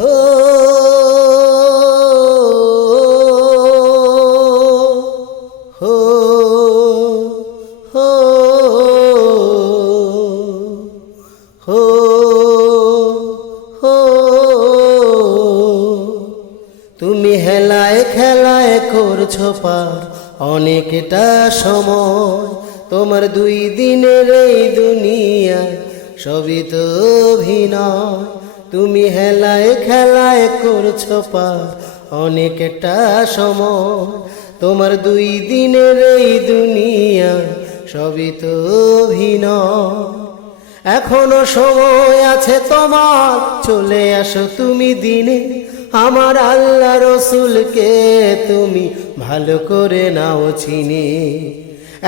হো হো হো হো হো তুমি হেলায় খেলায় করছো পার অনেকটা সময়, তোমার 2 দিনের এই দুনিয়া সবই তো অভিনয়। তুমি হেলায় খেলায় করছো পার অনেকটা সময়, তোমার 2 দিনের এই দুনিয়া সবই তো অভিনয়। এখনো সময় আছে তোমার, চলে আসো তুমি দিনে, আমার আল্লাহ রসুলকে তুমি ভালো করে নাও চিনে।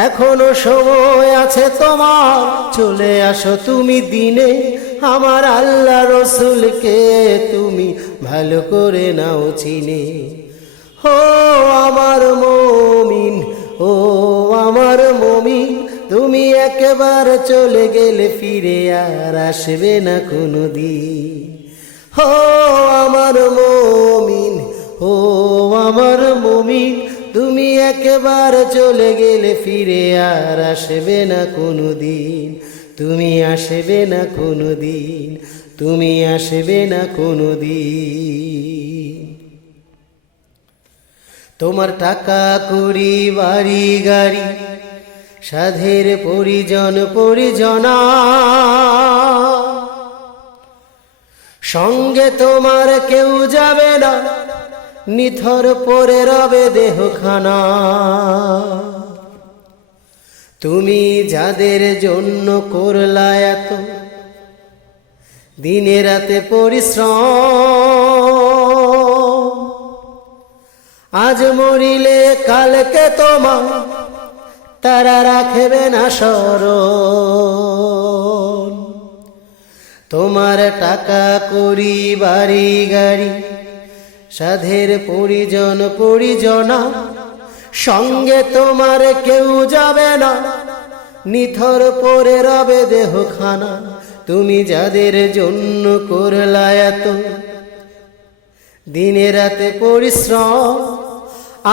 এখনো সময় আছে তোমার, চলে আসো তুমি দিনে, আমার আল্লাহ রসুলকে তুমি ভালো করে নাও চিনে। ও আমার মুমিন, ও আমার মুমিন, তুমি একবার চলে গেলে ফিরে আর আসবে না কোনোদিন। ও আমার মুমিন, ও আমার মুমিন, তুমি একবার চলে গেলে ফিরে আর আসবে না কোনোদিন। তুমি আসবে না কোনোদিন, তুমি আসবে না কোনোদিন। তোমার টাকা কড়ি বাড়ি গাড়ি, সাধের পরিজন পরিজনা, সঙ্গে তোমার কেউ যাবে না, নিথর পরে রবে দেহখানা। তুমি যাদের জন্য করলা এত দিনে রাতে পরিশ্রম, আজ মরিলে কালকে তোমার তারা রাখবে না স্মরণ। তোমার টাকা কড়ি বাড়ি গাড়ি, সাধের পরিজন পরিজনা, সঙ্গে তোমার কেউ যাবে না, নিথর পরে রবে দেহখানা। তুমি যাদের জন্য করলা এত দিনে রাতে পরিশ্রম,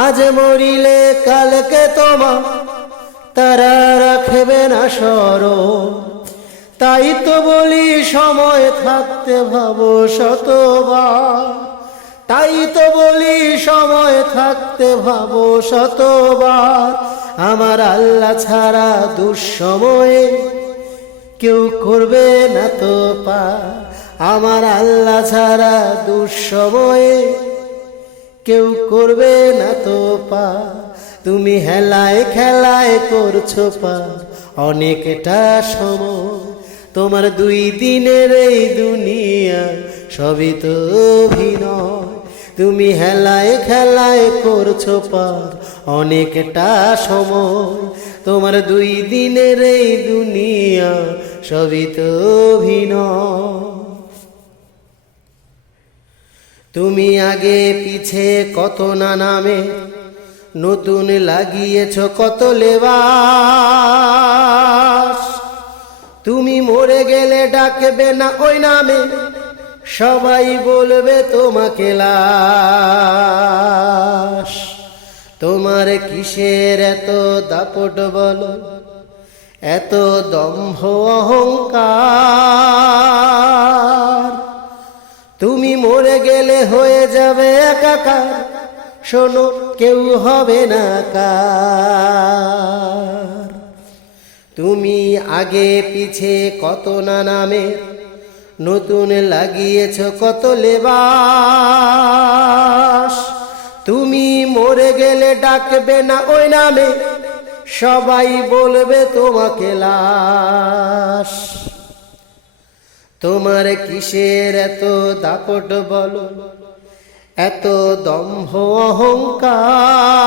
আজ মরিলে কালকে তোমার তারা রাখবে না স্মরণ। তাই তো বলি সময় থাকতে ভাবো শতবার, তাই তো বলি সময় থাকতে ভাবো শতবার, আমার আল্লাহ ছাড়া দুঃসময়ে কেউ করবে না তো পার। আমার আল্লাহ ছাড়া দুঃসময়ে কেউ করবে না তো পার। তুমি হেলায় খেলায় করছো পার অনেকটা সময়, তোমার 2 দিনের এই দুনিয়া সবই তো অভিনয়। তুমি হেলায় খেলায় করছো পার অনেকটা সময়, তোমার 2 দিনের এই দুনিয়া সবই তো অভিনয়। তুমি আগে পিছে কত না নামে নতুন লাগিয়েছ কত লেবাস, তুমি মরে গেলে ডাকবে না ওই নামে, সবাই বলবে তোমাকে লাশ। তোমার কিসের এত দাপট বলো, এত দম্ভ অহংকার, তুমি মরে গেলে হয়ে যাবে একাকার, শোনো কেউ হবে না কার। তুমি আগে পিছে কত না নামে নতুন লাগিয়েছ কত লেবাস, তুমি মরে গেলে ডাকবে না ওই নামে, সবাই বলবে তোমাকে লাশ। তোমার কিসের এত দাপট বলো, এত দম্ভ অহংকার,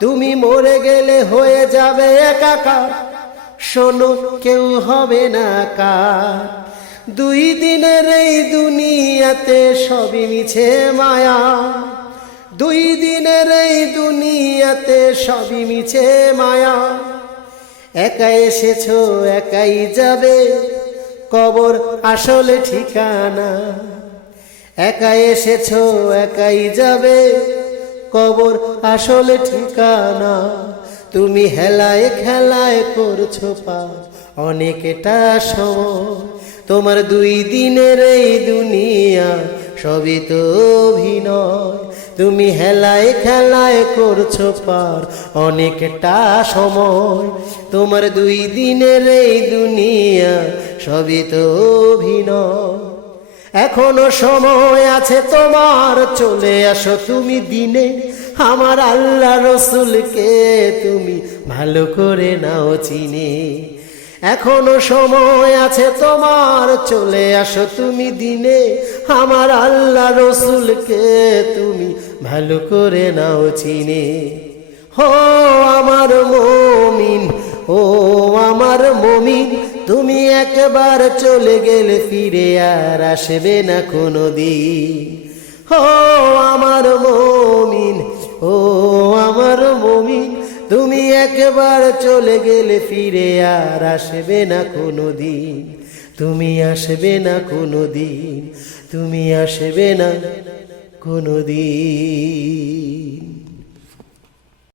তুমি মরে গেলে হয়ে যাবে একাকার, শোনো কেউ হবে না কার। 2 দিনের এই দুনিয়াতে সবই মিছে মায়া, 2 দিনের এই দুনিয়াতে সবই মিছে মায়া। একা এসেছো একাই যাবে, কবর আসলে ঠিকানা। একাই এসেছো একাই যাবে, কবর আসলে ঠিকানা। তুমি হেলায় খেলায় করছো পার অনেকটা সময়, তোমার 2 দিনের এই দুনিয়া সবই তো অভিনয়। তুমি হেলায় খেলায় করছো পার অনেকটা সময়, তোমার 2 দিনের এই দুনিয়া সবই তো অভিনয়। এখনো সময় আছে তোমার, চলে আসো তুমি দিনে, আমার আল্লাহ রসুলকে তুমি ভালো করে নাও চিনে। এখনো সময় আছে তোমার, চলে আসো তুমি দিনে, আমার আল্লাহ রসুলকে তুমি ভালো করে নাও চিনে। হো আমার মুমিন, ও আমার মুমিন, তুমি একবার চলে গেলে ফিরে আর আসবে না কোনোদিন। ও আমার মুমিন, ও আমার মুমিন, তুমি একবার চলে গেলে ফিরে আর আসবে না কোনোদিন। তুমি আসবে না কোনোদিন, তুমি আসবে না কোনোদিন।